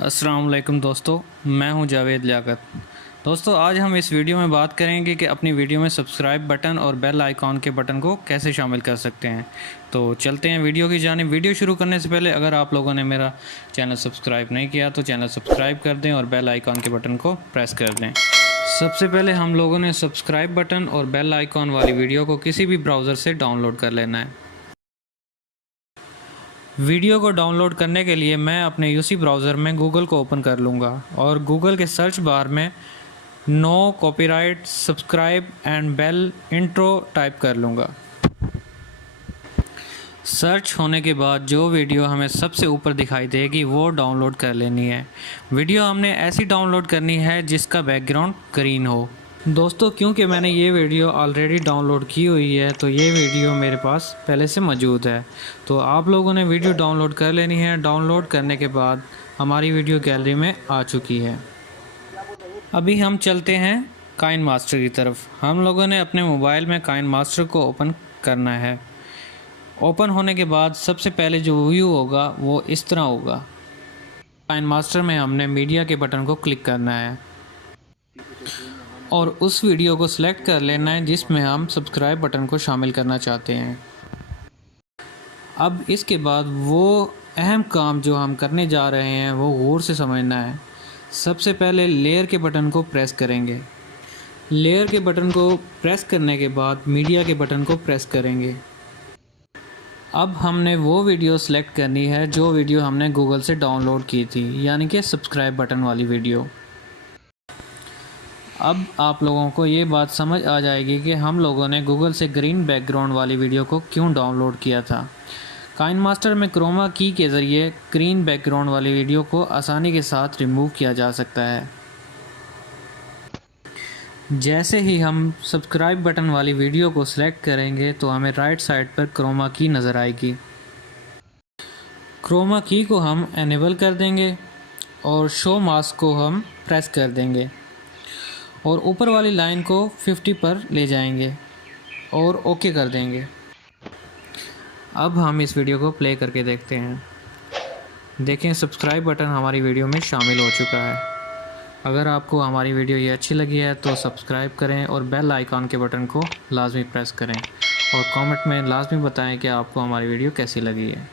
अस्सलाम वालेकुम दोस्तों, मैं हूं जावेद लियाकत। दोस्तों, आज हम इस वीडियो में बात करेंगे कि अपनी वीडियो में सब्सक्राइब बटन और बेल आइकॉन के बटन को कैसे शामिल कर सकते हैं। तो चलते हैं वीडियो की जानिब। वीडियो शुरू करने से पहले अगर आप लोगों ने मेरा चैनल सब्सक्राइब नहीं किया तो चैनल सब्सक्राइब कर दें और बेल आइकॉन के बटन को प्रेस कर दें। सबसे पहले हम लोगों ने सब्सक्राइब बटन और बेल आइकॉन वाली वीडियो को किसी भी ब्राउज़र से डाउनलोड कर लेना है। वीडियो को डाउनलोड करने के लिए मैं अपने यूसी ब्राउज़र में गूगल को ओपन कर लूँगा और गूगल के सर्च बार में no copyright subscribe and bell intro type कर लूँगा। सर्च होने के बाद जो वीडियो हमें सबसे ऊपर दिखाई देगी वो डाउनलोड कर लेनी है। वीडियो हमने ऐसी डाउनलोड करनी है जिसका बैकग्राउंड ग्रीन हो। दोस्तों, क्योंकि मैंने ये वीडियो ऑलरेडी डाउनलोड की हुई है तो ये वीडियो मेरे पास पहले से मौजूद है। तो आप लोगों ने वीडियो डाउनलोड कर लेनी है। डाउनलोड करने के बाद हमारी वीडियो गैलरी में आ चुकी है। अभी हम चलते हैं काइन मास्टर की तरफ। हम लोगों ने अपने मोबाइल में काइन मास्टर को ओपन करना है। ओपन होने के बाद सबसे पहले जो व्यू होगा वो इस तरह होगा। काइन मास्टर में हमने मीडिया के बटन को क्लिक करना है और उस वीडियो को सिलेक्ट कर लेना है जिसमें हम सब्सक्राइब बटन को शामिल करना चाहते हैं। अब इसके बाद वो अहम काम जो हम करने जा रहे हैं वो गौर से समझना है। सबसे पहले लेयर के बटन को प्रेस करेंगे। लेयर के बटन को प्रेस करने के बाद मीडिया के बटन को प्रेस करेंगे। अब हमने वो वीडियो सेलेक्ट करनी है जो वीडियो हमने गूगल से डाउनलोड की थी, यानी कि सब्सक्राइब बटन वाली वीडियो। अब आप लोगों को ये बात समझ आ जाएगी कि हम लोगों ने गूगल से ग्रीन बैकग्राउंड वाली वीडियो को क्यों डाउनलोड किया था। काइन मास्टर में क्रोमा की के ज़रिए ग्रीन बैकग्राउंड वाली वीडियो को आसानी के साथ रिमूव किया जा सकता है। जैसे ही हम सब्सक्राइब बटन वाली वीडियो को सिलेक्ट करेंगे तो हमें राइट साइड पर क्रोमा की नज़र आएगी। क्रोमा की को हम एनेबल कर देंगे और शो मास्क को हम प्रेस कर देंगे और ऊपर वाली लाइन को 50 पर ले जाएंगे और ओके कर देंगे। अब हम इस वीडियो को प्ले करके देखते हैं। देखें, सब्सक्राइब बटन हमारी वीडियो में शामिल हो चुका है। अगर आपको हमारी वीडियो ये अच्छी लगी है तो सब्सक्राइब करें और बेल आइकॉन के बटन को लाजमी प्रेस करें और कमेंट में लाजमी बताएं कि आपको हमारी वीडियो कैसी लगी है।